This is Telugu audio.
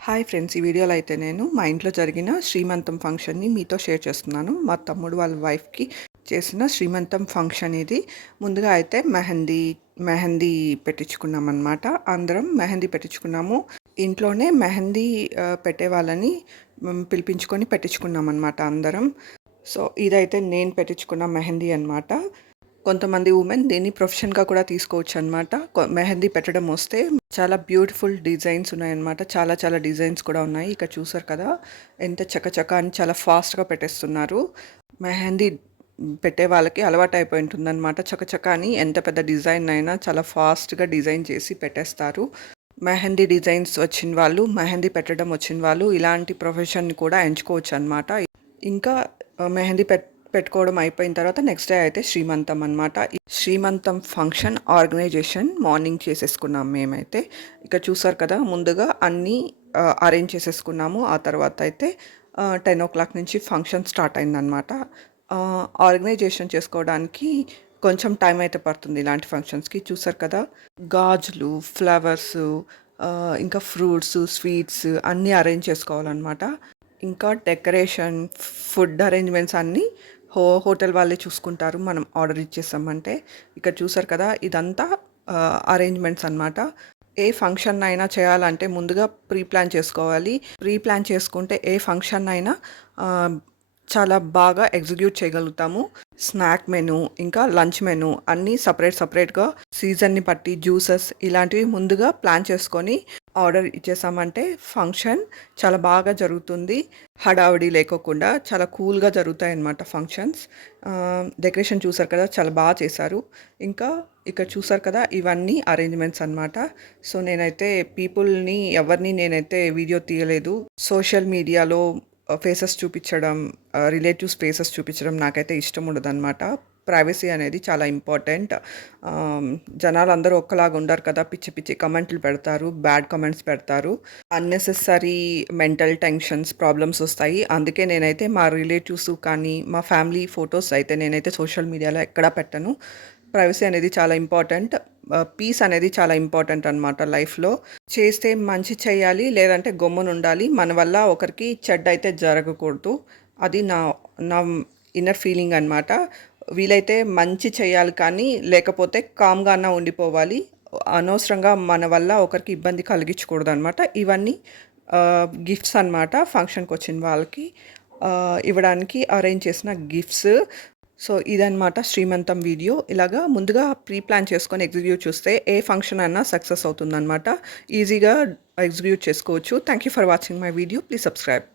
Hi friends! ఈ వీడియోలో అయితే నేను మా ఇంట్లో జరిగిన శ్రీమంతం ఫంక్షన్‌ని మీతో షేర్ చేస్తున్నాను. మా తమ్ముడు వాళ్ళ వైఫ్‌కి చేసిన శ్రీమంతం ఫంక్షన్ ఇది. ముందుగా అయితే మెహందీ పెట్టించుకున్నామనమాట. అందరం మెహందీ పెట్టించుకున్నాము. ఇంట్లోనే మెహందీ పెట్టే వాళ్ళని పిలిపించుకొని పెట్టించుకున్నామనమాట అందరం. సో, ఇదైతే నేను పెట్టించుకున్న మెహందీ అనమాట. కొంతమంది ఉమెన్ దీన్ని ప్రొఫెషన్‌గా కూడా తీసుకోవచ్చనమాట. మెహందీ పెట్టడం వస్తే చాలా బ్యూటిఫుల్ డిజైన్స్ ఉన్నాయన్నమాట. చాలా చాలా డిజైన్స్ కూడా ఉన్నాయి. ఇక్కడ చూసారు కదా! ఎంత చకచకా అని చాలా ఫాస్ట్‌గా పెట్టేస్తున్నారు. మెహందీ పెట్టే వాళ్ళకి అలవాటయిపోయి ఉంటుందన్నమాట. చకచకా అని ఎంత పెద్ద డిజైన్ అయినా చాలా ఫాస్ట్‌గా డిజైన్ చేసి పెట్టేస్తారు. మెహందీ డిజైన్స్ వచ్చిన వాళ్ళు, మెహందీ పెట్టడం వచ్చిన వాళ్ళు ఇలాంటి ప్రొఫెషన్‌ని కూడా ఎంచుకోవచ్చనమాట. ఇంకా మెహందీ పెట్టుకోవడం అయిపోయిన తర్వాత నెక్స్ట్ డే అయితే శ్రీమంతం అనమాట. శ్రీమంతం ఫంక్షన్ ఆర్గనైజేషన్ మార్నింగ్ చేసేసుకున్నాం మేమైతే. ఇక్కడ చూసారు కదా! ముందుగా అన్నీ అరేంజ్ చేసేసుకున్నాము. ఆ తర్వాత అయితే 10:00 నుంచి ఫంక్షన్ స్టార్ట్ అయిందనమాట. ఆర్గనైజేషన్ చేసుకోవడానికి కొంచెం టైం అయితే పడుతుంది ఇలాంటి ఫంక్షన్స్‌కి. చూసారు కదా! గాజులు, ఫ్లవర్సు, ఇంకా ఫ్రూట్స్, స్వీట్స్ అన్నీ అరేంజ్ చేసుకోవాలన్నమాట. ఇంకా డెకరేషన్, ఫుడ్ అరేంజ్మెంట్స్ అన్నీ హోటల్ వాళ్ళే చూసుకుంటారు మనం ఆర్డర్ ఇచ్చేసామంటే. ఇక్కడ చూసారు కదా! ఇదంతా అరేంజ్మెంట్స్ అనమాట. ఏ ఫంక్షన్ అయినా చేయాలంటే ముందుగా ప్రీ ప్లాన్ చేసుకోవాలి. ప్రీ ప్లాన్ చేసుకుంటే ఏ ఫంక్షన్ అయినా చాలా బాగా ఎగ్జిక్యూట్ చేయగలుగుతాము. స్నాక్ మెనూ, ఇంకా లంచ్ మెనూ అన్నీ సపరేట్‌గా సీజన్‌ని బట్టి జ్యూసెస్ ఇలాంటివి ముందుగా ప్లాన్ చేసుకొని ఆర్డర్ ఇచ్చేసామంటే ఫంక్షన్ చాలా బాగా జరుగుతుంది. హడావిడి లేకోకుండా చాలా కూల్‌గా జరుగుతాయన్నమాట ఫంక్షన్స్. డెకరేషన్ చూసారు కదా! చాలా బాగా చేశారు. ఇంకా ఇక్కడ చూసారు కదా! ఇవన్నీ అరేంజ్‌మెంట్స్ అనమాట. సో, నేనైతే ఎవరిని నేనైతే వీడియో తీయలేదు. సోషల్ మీడియాలో ఫేసెస్ చూపించడం, రిలేటివ్స్ ఫేసెస్ చూపించడం నాకైతే ఇష్టం ఉండదనమాట. ప్రైవసీ అనేది చాలా ఇంపార్టెంట్. జనాలందరూ ఒక్కలాగా ఉండరు కదా! పిచ్చి పిచ్చి కమెంట్లు పెడతారు, బ్యాడ్ కమెంట్స్ పెడతారు. అన్నెసెసరీ మెంటల్ టెన్షన్స్, ప్రాబ్లమ్స్ వస్తాయి. అందుకే నేనైతే మా రిలేటివ్స్ కానీ, మా ఫ్యామిలీ ఫొటోస్ అయితే నేనైతే సోషల్ మీడియాలో ఎక్కడా పెట్టను. ప్రైవసీ అనేది చాలా ఇంపార్టెంట్. పీస్ అనేది చాలా ఇంపార్టెంట్ అనమాట లైఫ్‌లో. చేస్తే మంచి చేయాలి, లేదంటే గమ్మునుండాలి. మన వల్ల ఒకరికి చెడ్డయితే జరగకూడదు. అది నా నా ఇన్నర్ ఫీలింగ్ అనమాట. వీలైతే మంచి చేయాలి కానీ, లేకపోతే కామ్‌గా అన్నా ఉండిపోవాలి. అనవసరంగా మన వల్ల ఒకరికి ఇబ్బంది కలిగించకూడదనమాట. ఇవన్నీ గిఫ్ట్స్ అనమాట ఫంక్షన్‌కొచ్చిన వాళ్ళకి ఇవ్వడానికి అరేంజ్ చేసిన గిఫ్ట్స్. సో, ఇదనమాట శ్రీమంతం వీడియో. ఇలాగా ముందుగా ప్రీ ప్లాన్ చేసుకొని ఎగ్జిక్యూట్ చూస్తే ఏ ఫంక్షన్ అన్నా సక్సెస్ అవుతుందనమాట. ఈజీగా ఎగ్జిక్యూట్ చేసుకోవచ్చు. Thank you for watching my video. Please subscribe.